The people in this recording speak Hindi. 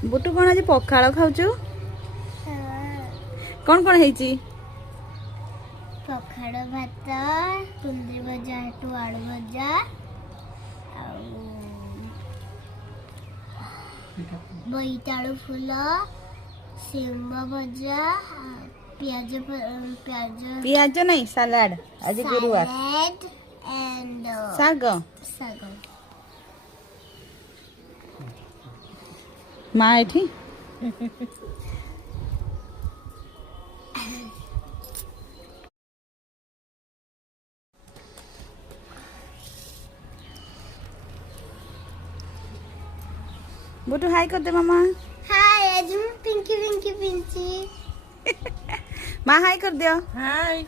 बुटू कौन आज पखाड़ खाऊचु कौन कौन है पखाड़ भात कुंदरी भजा हेटू आलू भजा बोईतालु फूल सिम भजा प्याज प्याज पियाज नहीं सलाड आज गुरुवार एंड साग साग माँ एठी बुटू हाय कर दे मामा हाय आज मैं पिंकी पिंकी पिंची माँ हाय कर दियो हाय